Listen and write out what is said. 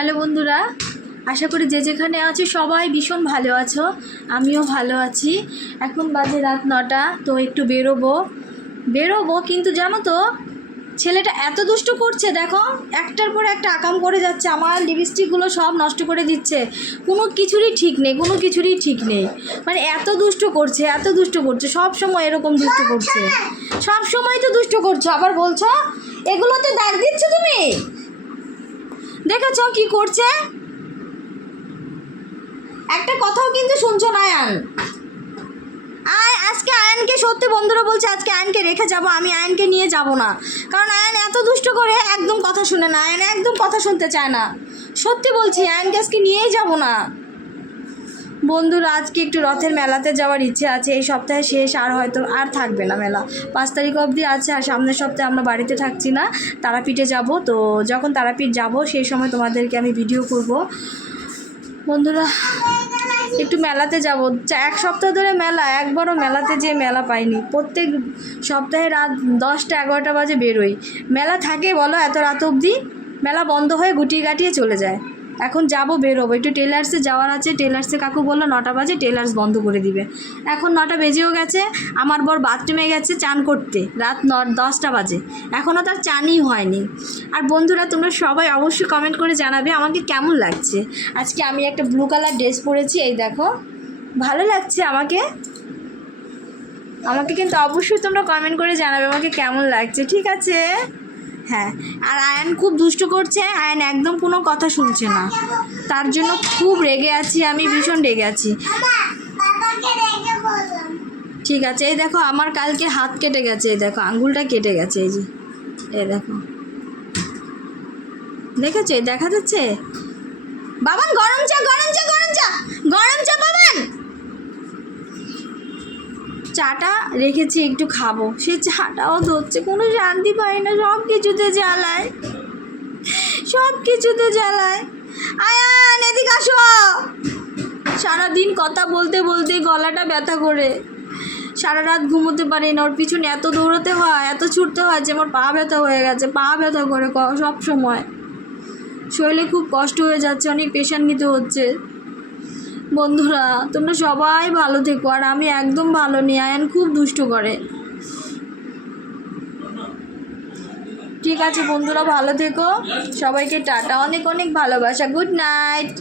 Hello বন্ধুরা, আশা করি যে যেখানে আছো সবাই ভীষণ ভালো আছো। আমিও ভালো আছি। এখন বাজে রাত 9টা। তো একটু বেরোবো কিন্তু জানো তো ছেলেটা এত দুষ্ট করছে, দেখো একটার পর একটা আকাম করে যাচ্ছে, আমার লিপস্টিকগুলো সব নষ্ট করে দিচ্ছে। কোনো কিছুরই ঠিক নেই। মানে এত দুষ্ট করছে সব সময় এরকম দুষ্ট করছে, সব সময় তো দুষ্ট করছো। আবার বলছো এগুলোতে দাগ দিচ্ছ তুমি, দেখেছ কি করছে? একটা কথাও কিন্তু শুনছো না আয়ান। আজকে আয়ানকে সত্যি বন্ধুরা বলছে, আজকে আয়ানকে রেখে যাব, আমি আয়ানকে নিয়ে যাব না। কারণ আয়ান এত দুষ্ট করে, একদম কথা শুনে না, আয়ান একদম কথা শুনতে চায় না। সত্যি বলছি, আয়ানকে আজকে নিয়েই যাব না। বন্ধুরা আজকে একটু রথের মেলাতে যাওয়ার ইচ্ছে আছে। এই সপ্তাহে শেষ, আর হয়তো আর থাকবে না মেলা, 5 তারিখ অবধি আছে। আর সামনের সপ্তাহে আমরা বাড়িতে থাকছি না, তারাপীঠে যাব। তো যখন তারাপীঠ যাব সেই সময় তোমাদেরকে আমি ভিডিও করব। বন্ধুরা একটু মেলাতে যাব, 1 সপ্তাহ ধরে মেলা, একবারও মেলাতে যে মেলা পাইনি। প্রত্যেক সপ্তাহে রাত 10টা 11টা বাজে বেরোই। মেলা থাকে বলো এত রাত অবধি? মেলা বন্ধ হয়ে গুটিয়ে গাটিয়ে চলে যায়। এখন বেরোবো একটু টেলার্সে যাওয়ার আছে। টেলার্সে কাকু বললো 9টা বাজে টেলার্স বন্ধ করে দিবে। এখন 9টা বেজেও গেছে। আমার বর বাথরুমে গেছে চান করতে, রাত 10টা বাজে, এখনও তার চানই হয়নি। আর বন্ধুরা তোমরা সবাই অবশ্যই কমেন্ট করে জানাবে আমাকে কেমন লাগছে। আজকে আমি একটা ব্লু কালার ড্রেস পরেছি, এই দেখো, ভালো লাগছে আমাকে কিন্তু অবশ্যই তোমরা কমেন্ট করে জানাবে আমাকে কেমন লাগছে, ঠিক আছে? হ্যাঁ। আর আয়ান খুব দুষ্ট করছে, আয়ান একদম কোনো কথা শুনছে না, তার জন্য খুব রেগে আছি আমি, ভীষণ রেগে আছি। ঠিক আছে, এই দেখো আমার কালকে হাত কেটে গেছে, এই দেখো আঙ্গুলটা কেটে গেছে, এই যে এই দেখো, দেখেছো? দেখা যাচ্ছে? বাবান গরম চা বাবান, চাটা রেখেছি একটু খাবো, সে চাটাও ধরছে, কোনো শান্তি পাই না, সব কিছুতে জ্বালায়। আয়ান এদিকে আসো। সারাদিন কথা বলতে বলতে গলাটা ব্যথা করে, সারা রাত ঘুমোতে পারি না। ওর পিছনে এত দৌড়াতে হয়, এত ছুটতে হয় যে আমার পা ব্যথা হয়ে গেছে, পা ব্যথা করে সব সময়। শরীরে খুব কষ্ট হয়ে যাচ্ছে, অনেক প্রেশার নিতে হচ্ছে। বন্ধুরা তোমরা সবাই ভালো থেকো, আর আমি একদম ভালো নেই, আয়ান খুব দুষ্ট করে। ঠিক আছে বন্ধুরা, ভালো থেকো, সবাইকে টাটা, অনেক অনেক ভালোবাসা, গুড নাইট।